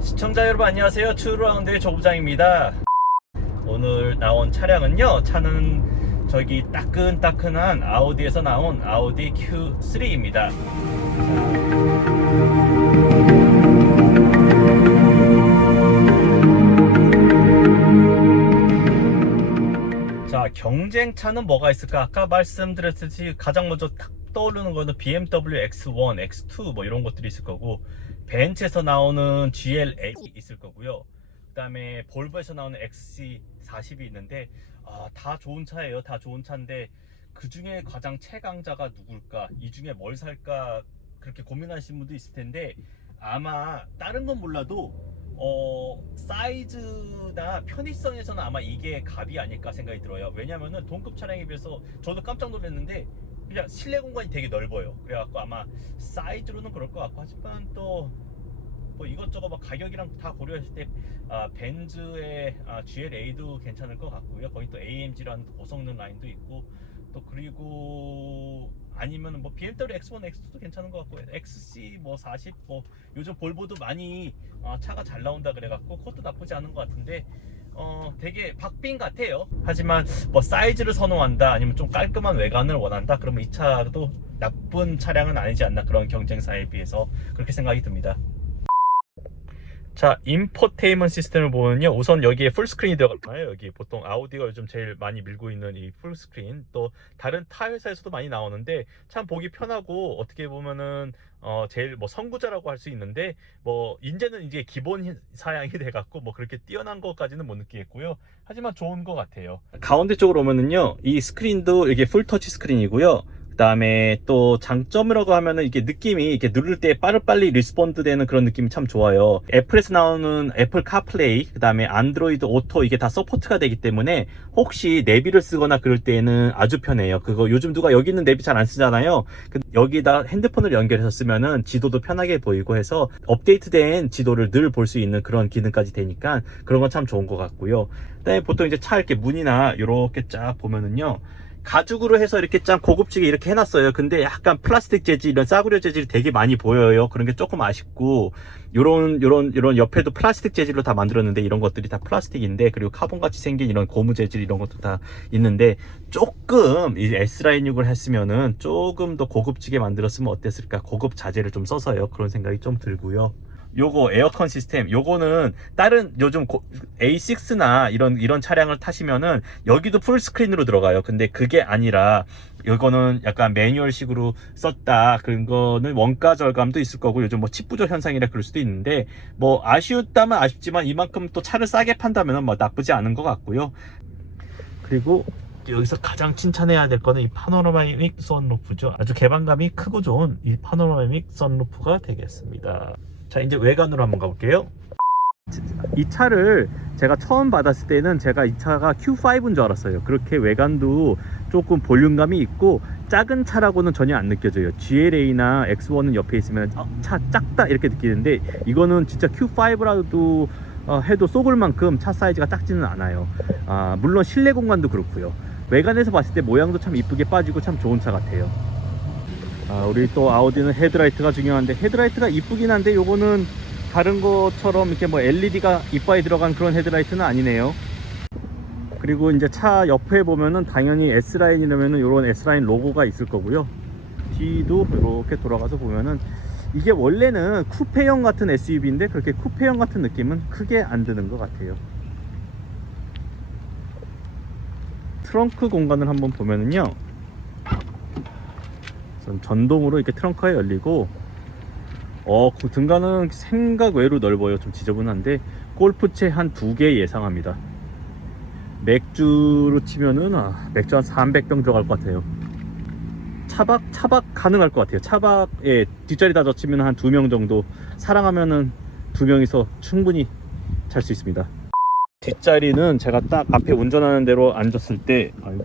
시청자 여러분 안녕하세요. 트루라운드의 조부장입니다. 오늘 나온 차량은요 차는 저기 따끈따끈한 아우디에서 나온 아우디 Q3입니다. 자 경쟁차는 뭐가 있을까? 아까 말씀드렸듯이 가장 먼저 탁 떠오르는 거는 BMW X1, X2 뭐 이런 것들이 있을 거고 벤츠에서 나오는 GLA 있을 거고요 그 다음에 볼보에서 나오는 XC40이 있는데 아, 다 좋은 차예요 다 좋은 차인데 그 중에 가장 최강자가 누굴까 이 중에 뭘 살까 그렇게 고민하시는 분도 있을 텐데 아마 다른 건 몰라도 어, 사이즈나 편의성에서는 아마 이게 갑이 아닐까 생각이 들어요. 왜냐면은 동급 차량에 비해서 저도 깜짝 놀랐는데 그냥 실내 공간이 되게 넓어요. 그래갖고 아마 사이즈로는 그럴 것 같고 하지만 또 뭐 이것저것 막 가격이랑 다 고려했을 때 아, 벤츠의 아, GLA도 괜찮을 것 같고요. 거기 또 AMG라는 고성능 라인도 있고 또 그리고 아니면 뭐 BMW X1, X2도 괜찮은 것 같고 XC 뭐 40, 뭐 요즘 볼보도 많이 어, 차가 잘 나온다 그래갖고 그것도 나쁘지 않은 것 같은데 어 되게 박빙 같아요. 하지만 뭐 사이즈를 선호한다 아니면 좀 깔끔한 외관을 원한다 그러면 이 차도 나쁜 차량은 아니지 않나 그런 경쟁사에 비해서 그렇게 생각이 듭니다. 자, 인포테인먼트 시스템을 보면요. 우선 여기에 풀스크린이 들어가요. 여기 보통 아우디가 요즘 제일 많이 밀고 있는 이 풀스크린. 또 다른 타 회사에서도 많이 나오는데 참 보기 편하고 어떻게 보면은 어 제일 뭐 선구자라고 할 수 있는데 뭐 이제는 이제 기본 사양이 돼 갖고 뭐 그렇게 뛰어난 것까지는 못 느끼겠고요. 하지만 좋은 것 같아요. 가운데 쪽으로 오면은요. 이 스크린도 이게 풀 터치 스크린이고요. 그다음에 또 장점이라고 하면은 이게 느낌이 이렇게 누를 때 빠르빨리 리스폰드 되는 그런 느낌이 참 좋아요. 애플에서 나오는 애플 카플레이, 그다음에 안드로이드 오토 이게 다 서포트가 되기 때문에 혹시 내비를 쓰거나 그럴 때는 아주 편해요. 그거 요즘 누가 여기 있는 내비 잘 안 쓰잖아요. 그 여기다 핸드폰을 연결해서 쓰면은 지도도 편하게 보이고 해서 업데이트된 지도를 늘 볼 수 있는 그런 기능까지 되니까 그런 건 참 좋은 것 같고요. 그다음에 보통 이제 차 이렇게 문이나 이렇게 쫙 보면은요. 가죽으로 해서 이렇게 짱 고급지게 이렇게 해놨어요. 근데 약간 플라스틱 재질, 이런 싸구려 재질이 되게 많이 보여요. 그런 게 조금 아쉽고, 요런, 요런, 요런 옆에도 플라스틱 재질로 다 만들었는데, 이런 것들이 다 플라스틱인데, 그리고 카본 같이 생긴 이런 고무 재질 이런 것도 다 있는데, 조금 이 S라인6을 했으면은 조금 더 고급지게 만들었으면 어땠을까? 고급 자재를 좀 써서요. 그런 생각이 좀 들고요. 요거 에어컨 시스템 요거는 다른 요즘 고- A6나 이런 이런 차량을 타시면은 여기도 풀스크린으로 들어가요. 근데 그게 아니라 이거는 약간 매뉴얼식으로 썼다 그런 거는 원가 절감도 있을 거고 요즘 뭐 칩부족 현상이라 그럴 수도 있는데 뭐 아쉬웠다면 아쉽지만 이만큼 또 차를 싸게 판다면 뭐 나쁘지 않은 것 같고요. 그리고 여기서 가장 칭찬해야 될 거는 이 파노라마믹 선루프죠. 아주 개방감이 크고 좋은 이 파노라마믹 선루프가 되겠습니다 자 이제 외관으로 한번 가볼게요. 이 차를 제가 처음 받았을 때는 제가 이 차가 Q5인 줄 알았어요. 그렇게 외관도 조금 볼륨감이 있고 작은 차라고는 전혀 안 느껴져요. GLA나 X1은 옆에 있으면 어, 차 작다 이렇게 느끼는데 이거는 진짜 Q5라도 어, 해도 쏘글 만큼 차 사이즈가 작지는 않아요. 아, 물론 실내 공간도 그렇고요. 외관에서 봤을 때 모양도 참 이쁘게 빠지고 참 좋은 차 같아요 아, 우리 또 아우디는 헤드라이트가 중요한데 헤드라이트가 이쁘긴 한데 요거는 다른 것처럼 이렇게 뭐 LED가 이빠에 들어간 그런 헤드라이트는 아니네요. 그리고 이제 차 옆에 보면은 당연히 S라인이라면은 이런 S라인 로고가 있을 거고요. 뒤도 이렇게 돌아가서 보면은 이게 원래는 쿠페형 같은 SUV인데 그렇게 쿠페형 같은 느낌은 크게 안 드는 것 같아요. 트렁크 공간을 한번 보면은요. 우선 전동으로 이렇게 트렁크가 열리고 어, 그 등간은 생각 외로 넓어요. 좀 지저분한데 골프채 한 두 개 예상합니다. 맥주로 치면은 아, 맥주 한 300병 들어갈 것 같아요. 차박 차박 가능할 것 같아요. 차박에 뒷자리 다 젖히면 한 두 명 정도 사랑하면은 두 명이서 충분히 잘 수 있습니다. 뒷자리는 제가 딱 앞에 운전하는 대로 앉았을 때 아이고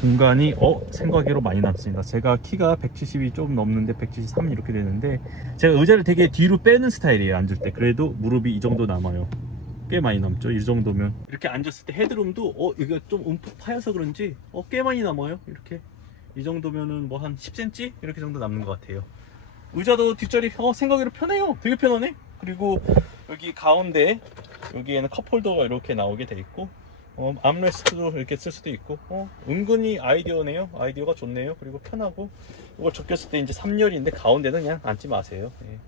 공간이 어 생각외로 많이 남습니다. 제가 키가 170이 좀 넘는데 173 이렇게 되는데 제가 의자를 되게 뒤로 빼는 스타일이에요 앉을 때 그래도 무릎이 이 정도 남아요. 꽤 많이 남죠 이 정도면 이렇게 앉았을 때 헤드룸도 어 이거 좀 움푹 파여서 그런지 어 꽤 많이 남아요 이렇게 이 정도면은 뭐 한 10cm 이렇게 정도 남는 것 같아요. 의자도 뒷자리 어 생각외로 편해요. 되게 편하네. 그리고 여기 가운데 여기에는 컵홀더가 이렇게 나오게 돼 있고 어, 암레스트도 이렇게 쓸 수도 있고 어, 은근히 아이디어네요. 아이디어가 좋네요. 그리고 편하고 이걸 적혔을 때 이제 3열인데 가운데는 그냥 앉지 마세요. 예.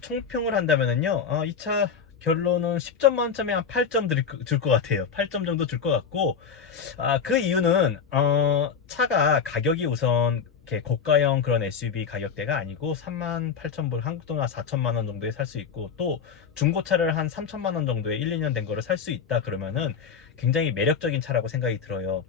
총평을 한다면은요 아, 이 차 결론은 10점 만점에 한 8점 줄 것 같아요. 8점 정도 줄 것 같고 아, 그 이유는 어, 차가 가격이 우선 이렇게 고가형 그런 SUV 가격대가 아니고 3만 8천 불 한국 돈한 4천만 원 정도에 살 수 있고 또 중고차를 한 3천만 원 정도에 1, 2년 된 거를 살 수 있다 그러면은 굉장히 매력적인 차라고 생각이 들어요.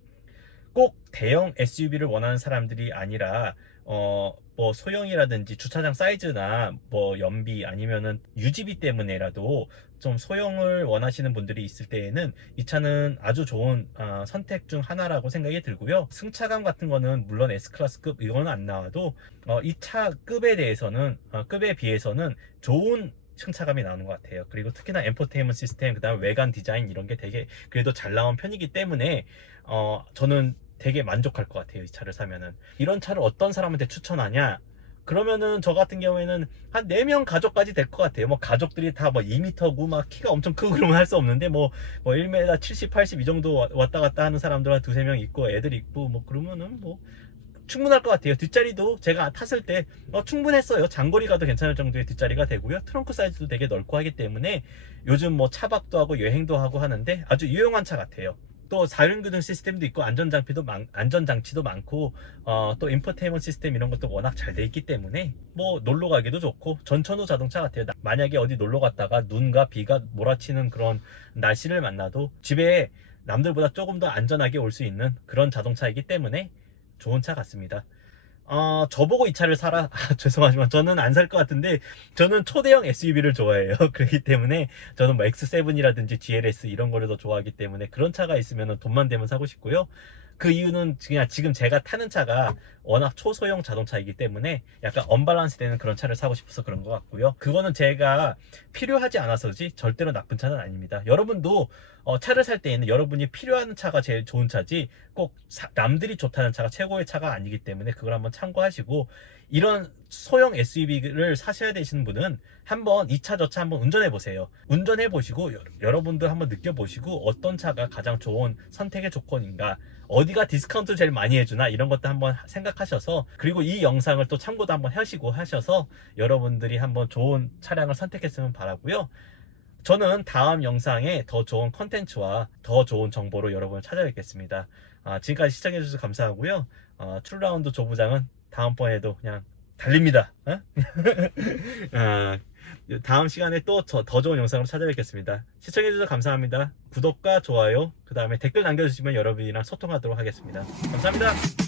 꼭 대형 SUV를 원하는 사람들이 아니라 어 뭐 소형이라든지 주차장 사이즈나 뭐 연비 아니면은 유지비 때문에라도 좀 소형을 원하시는 분들이 있을 때에는 이 차는 아주 좋은 아, 선택 중 하나라고 생각이 들고요. 승차감 같은 거는 물론 S클래스급 이거는 안 나와도 어, 이 차 급에 대해서는 어, 급에 비해서는 좋은 승차감이 나오는 것 같아요. 그리고 특히나 엔포테인먼트 시스템, 그 다음 외관 디자인 이런 게 되게 그래도 잘 나온 편이기 때문에 어, 저는 되게 만족할 것 같아요. 이 차를 사면은 이런 차를 어떤 사람한테 추천하냐? 그러면은 저 같은 경우에는 한 4명 가족까지 될 것 같아요. 뭐 가족들이 다 뭐 2m고 막 키가 엄청 크고 그러면 할 수 없는데 뭐, 뭐 1m 70, 80 이 정도 와- 왔다 갔다 하는 사람들 한 두세 명 있고 애들 있고 뭐 그러면은 뭐 충분할 것 같아요. 뒷자리도 제가 탔을 때 어, 충분했어요. 장거리 가도 괜찮을 정도의 뒷자리가 되고요. 트렁크 사이즈도 되게 넓고 하기 때문에 요즘 뭐 차박도 하고 여행도 하고 하는데 아주 유용한 차 같아요. 또 4륜 구동 시스템도 있고 안전장치도 많, 안전장치도 많고 어, 또 인포테인먼트 시스템 이런 것도 워낙 잘 돼 있기 때문에 뭐 놀러 가기도 좋고 전천후 자동차 같아요. 나- 만약에 어디 놀러 갔다가 눈과 비가 몰아치는 그런 날씨를 만나도 집에 남들보다 조금 더 안전하게 올 수 있는 그런 자동차이기 때문에 좋은 차 같습니다. 어, 저보고 이 차를 사라. 아, 죄송하지만 저는 안 살 것 같은데 저는 초대형 SUV를 좋아해요. 그렇기 때문에 저는 뭐 X7이라든지 GLS 이런 거를 더 좋아하기 때문에 그런 차가 있으면 돈만 되면 사고 싶고요. 그 이유는 그냥 지금 제가 타는 차가 워낙 초소형 자동차이기 때문에 약간 언밸런스 되는 그런 차를 사고 싶어서 그런 것 같고요. 그거는 제가 필요하지 않아서지 절대로 나쁜 차는 아닙니다. 여러분도 어, 차를 살 때에는 여러분이 필요한 차가 제일 좋은 차지 꼭 사- 남들이 좋다는 차가 최고의 차가 아니기 때문에 그걸 한번 참고하시고 이런 소형 SUV를 사셔야 되시는 분은 한번 이 차 저 차 한번 운전해 보세요. 운전해 보시고 여- 여러분들 한번 느껴 보시고 어떤 차가 가장 좋은 선택의 조건인가 어디가 디스카운트 제일 많이 해주나 이런 것도 한번 생각하셔서 그리고 이 영상을 또 참고도 한번 하시고 하셔서 여러분들이 한번 좋은 차량을 선택했으면 바라고요. 저는 다음 영상에 더 좋은 컨텐츠와 더 좋은 정보로 여러분을 찾아뵙겠습니다. 아, 지금까지 시청해주셔서 감사하고요. 어, 출라운드 조부장은 다음번에도 그냥 달립니다. 어? 아, 다음 시간에 또 더 좋은 영상으로 찾아뵙겠습니다. 시청해주셔서 감사합니다. 구독과 좋아요, 그 다음에 댓글 남겨주시면 여러분이랑 소통하도록 하겠습니다. 감사합니다.